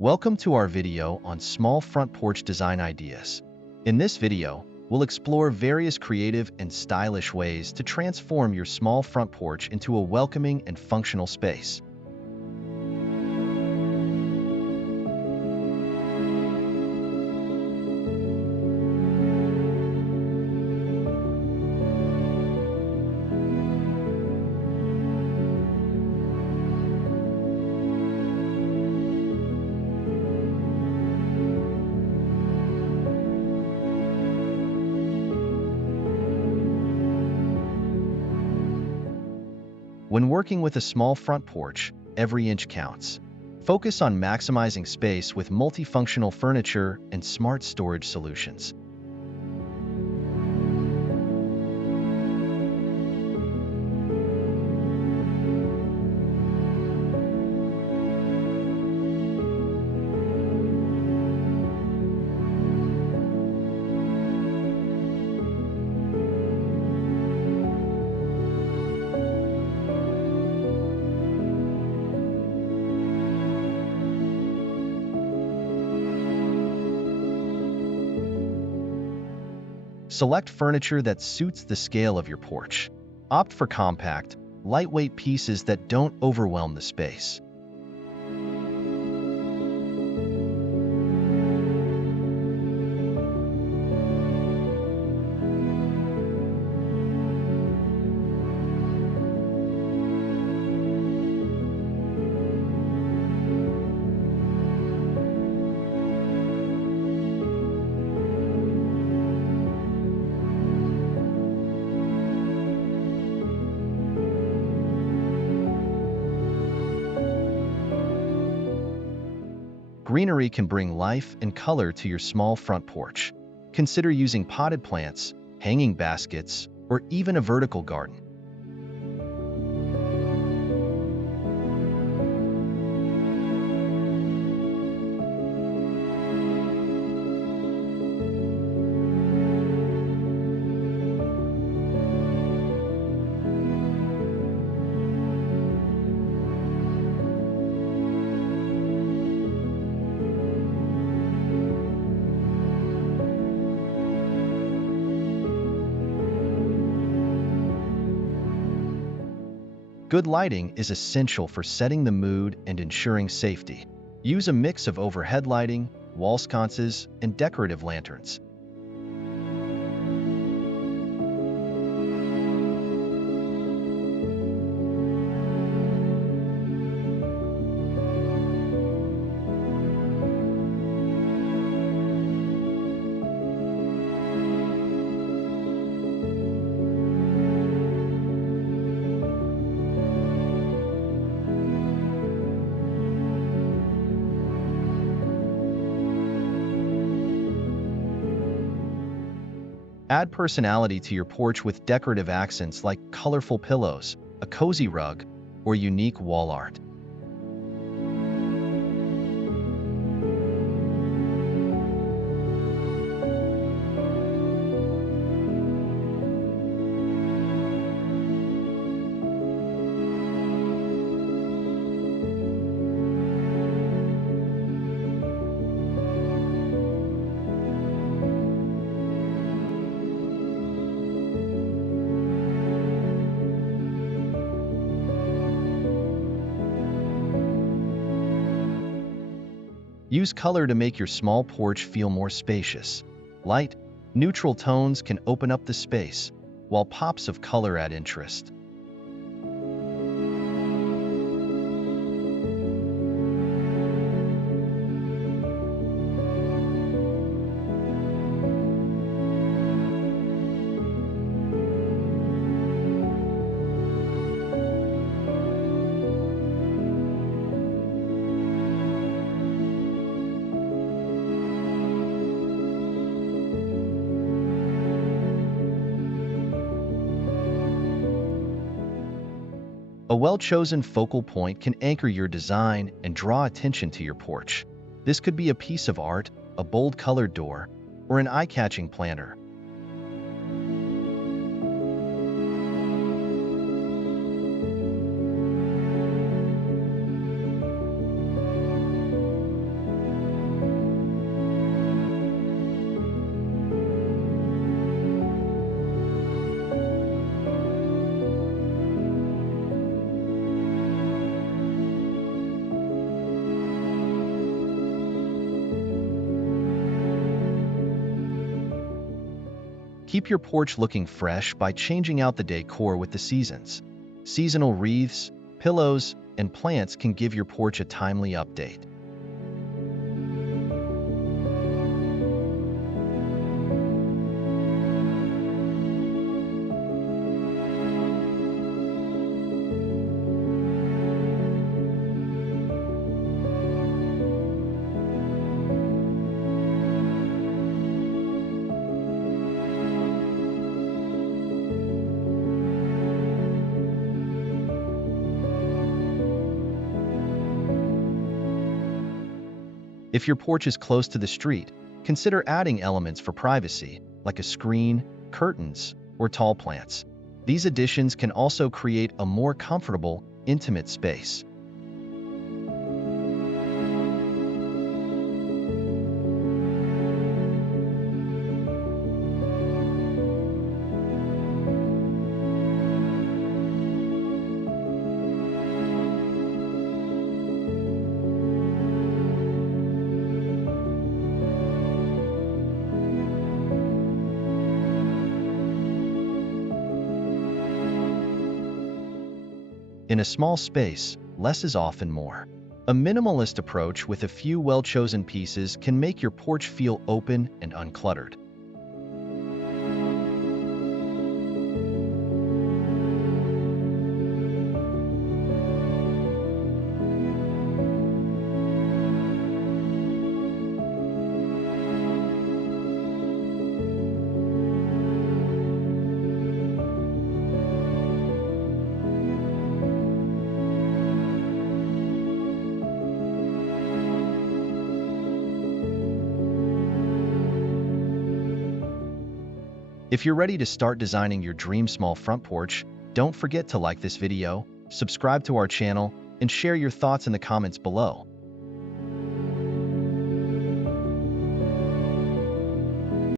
Welcome to our video on small front porch design ideas. In this video, we'll explore various creative and stylish ways to transform your small front porch into a welcoming and functional space. When working with a small front porch, every inch counts. Focus on maximizing space with multifunctional furniture and smart storage solutions. Select furniture that suits the scale of your porch. Opt for compact, lightweight pieces that don't overwhelm the space. Greenery can bring life and color to your small front porch. Consider using potted plants, hanging baskets, or even a vertical garden. Good lighting is essential for setting the mood and ensuring safety. Use a mix of overhead lighting, wall sconces, and decorative lanterns. Add personality to your porch with decorative accents like colorful pillows, a cozy rug, or unique wall art. Use color to make your small porch feel more spacious. Light, neutral tones can open up the space, while pops of color add interest. A well-chosen focal point can anchor your design and draw attention to your porch. This could be a piece of art, a bold colored door, or an eye-catching planter. Keep your porch looking fresh by changing out the decor with the seasons. Seasonal wreaths, pillows, and plants can give your porch a timely update. If your porch is close to the street, consider adding elements for privacy, like a screen, curtains, or tall plants. These additions can also create a more comfortable, intimate space. In a small space, less is often more. A minimalist approach with a few well-chosen pieces can make your porch feel open and uncluttered. If you're ready to start designing your dream small front porch, don't forget to like this video, subscribe to our channel, and share your thoughts in the comments below.